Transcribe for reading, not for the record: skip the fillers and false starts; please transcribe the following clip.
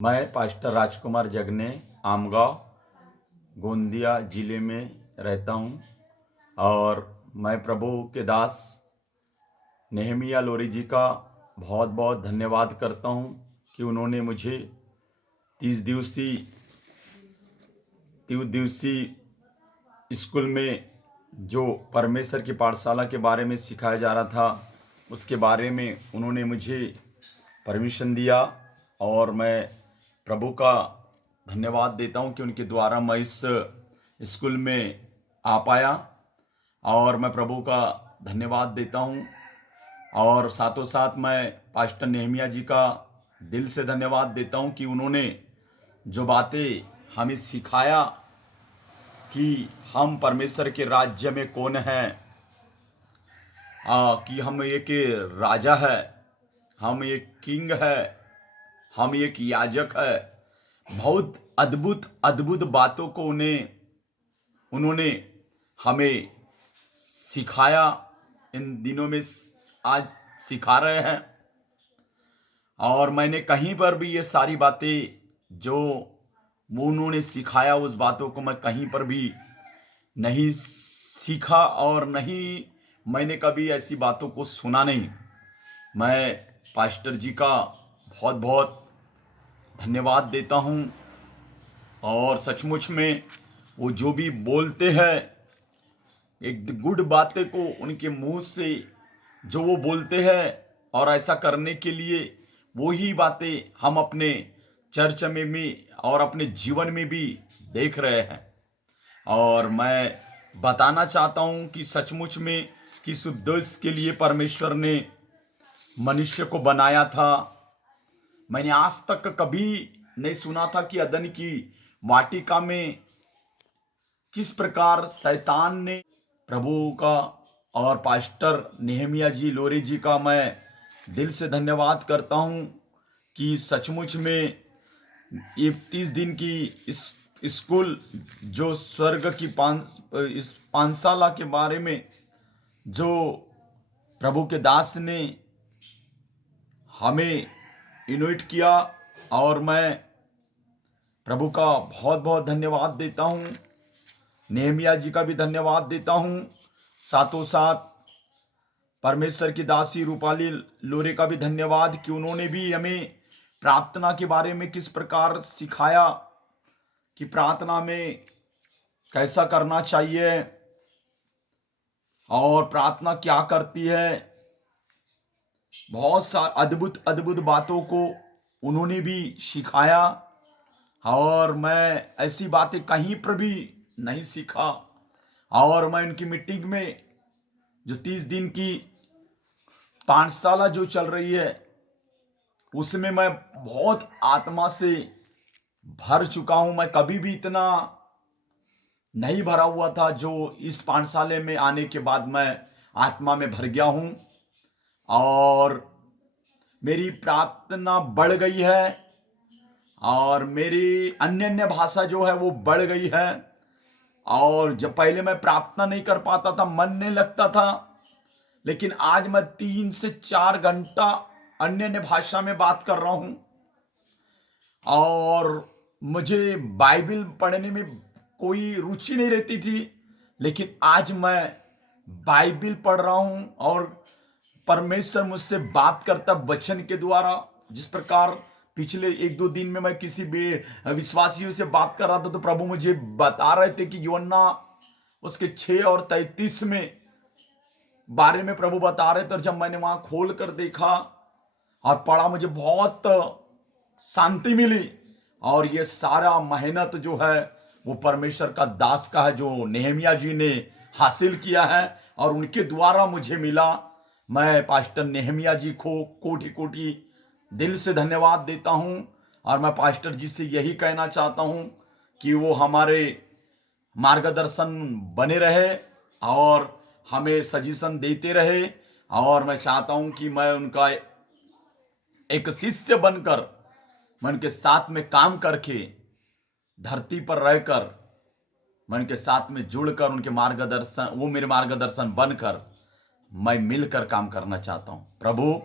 मैं पास्टर राजकुमार जगने आमगांव गोंदिया ज़िले में रहता हूं और मैं प्रभु के दास नेहमिया लोरी जी का बहुत बहुत धन्यवाद करता हूं कि उन्होंने मुझे 30 दिवसीय स्कूल में जो परमेश्वर की पाठशाला के बारे में सिखाया जा रहा था उसके बारे में उन्होंने मुझे परमिशन दिया और मैं प्रभु का धन्यवाद देता हूं कि उनके द्वारा मैं इस स्कूल में आ पाया और मैं प्रभु का धन्यवाद देता हूं। और साथों साथ मैं पास्टर नेहमिया जी का दिल से धन्यवाद देता हूं कि उन्होंने जो बातें हमें सिखाया कि हम परमेश्वर के राज्य में कौन हैं, कि हम एक राजा है, हम एक किंग है, हम एक याजक है। बहुत अद्भुत अद्भुत बातों को उन्होंने हमें सिखाया, इन दिनों में आज सिखा रहे हैं। और मैंने कहीं पर भी ये सारी बातें जो उन्होंने सिखाया उस बातों को मैं कहीं पर भी नहीं सीखा और नहीं मैंने कभी ऐसी बातों को सुना नहीं। मैं पास्टर जी का बहुत बहुत धन्यवाद देता हूं और सचमुच में वो जो भी बोलते हैं एक गुड बातें को उनके मुंह से जो वो बोलते हैं और ऐसा करने के लिए वो ही बातें हम अपने चर्च में भी और अपने जीवन में भी देख रहे हैं। और मैं बताना चाहता हूं कि सचमुच में किस उद्देश्य के लिए परमेश्वर ने मनुष्य को बनाया था। मैंने आज तक कभी नहीं सुना था कि अदन की वाटिका में किस प्रकार शैतान ने प्रभु का और पास्टर नेहमिया जी लोरी जी का मैं दिल से धन्यवाद करता हूं कि सचमुच में ये 30 दिन की इस स्कूल जो स्वर्ग की इस पाठशाला के बारे में जो प्रभु के दास ने हमें इनवाइट किया और मैं प्रभु का बहुत बहुत धन्यवाद देता हूं। नेहमिया जी का भी धन्यवाद देता हूं। साथों साथ परमेश्वर की दासी रूपाली लोरे का भी धन्यवाद कि उन्होंने भी हमें प्रार्थना के बारे में किस प्रकार सिखाया कि प्रार्थना में कैसा करना चाहिए और प्रार्थना क्या करती है। बहुत सा अद्भुत अद्भुत बातों को उन्होंने भी सिखाया और मैं ऐसी बातें कहीं पर भी नहीं सीखा। और मैं उनकी मीटिंग में जो 30 दिन की पाठशाला जो चल रही है उसमें मैं बहुत आत्मा से भर चुका हूं। मैं कभी भी इतना नहीं भरा हुआ था जो इस पाठशाले में आने के बाद मैं आत्मा में भर गया हूं और मेरी प्रार्थना बढ़ गई है और मेरी अन्य अन्य भाषा जो है वो बढ़ गई है। और जब पहले मैं प्रार्थना नहीं कर पाता था, मन नहीं लगता था, लेकिन आज मैं 3 से 4 घंटा अन्य अन्य भाषा में बात कर रहा हूं और मुझे बाइबल पढ़ने में कोई रुचि नहीं रहती थी, लेकिन आज मैं बाइबल पढ़ रहा हूं और परमेश्वर मुझसे बात करता वचन के द्वारा। जिस प्रकार पिछले 1-2 दिन में मैं किसी विश्वासियों से बात कर रहा था तो प्रभु मुझे बता रहे थे कि यूहन्ना उसके 6 और 33 में बारे में प्रभु बता रहे थे। और जब मैंने वहां खोल कर देखा और पढ़ा मुझे बहुत शांति मिली। और ये सारा मेहनत जो है वो परमेश्वर का दास का है जो नेहमिया जी ने हासिल किया है और उनके द्वारा मुझे मिला। मैं पास्टर नेहमिया जी को कोटि कोटि दिल से धन्यवाद देता हूं और मैं पास्टर जी से यही कहना चाहता हूं कि वो हमारे मार्गदर्शन बने रहे और हमें सजेशन देते रहे। और मैं चाहता हूं कि मैं उनका एक शिष्य बनकर मैं उनके साथ में काम करके धरती पर रहकर मैं उनके साथ में जुड़कर उनके मार्गदर्शन वो मेरे मार्गदर्शन बनकर मैं मिलकर काम करना चाहता हूं। प्रभु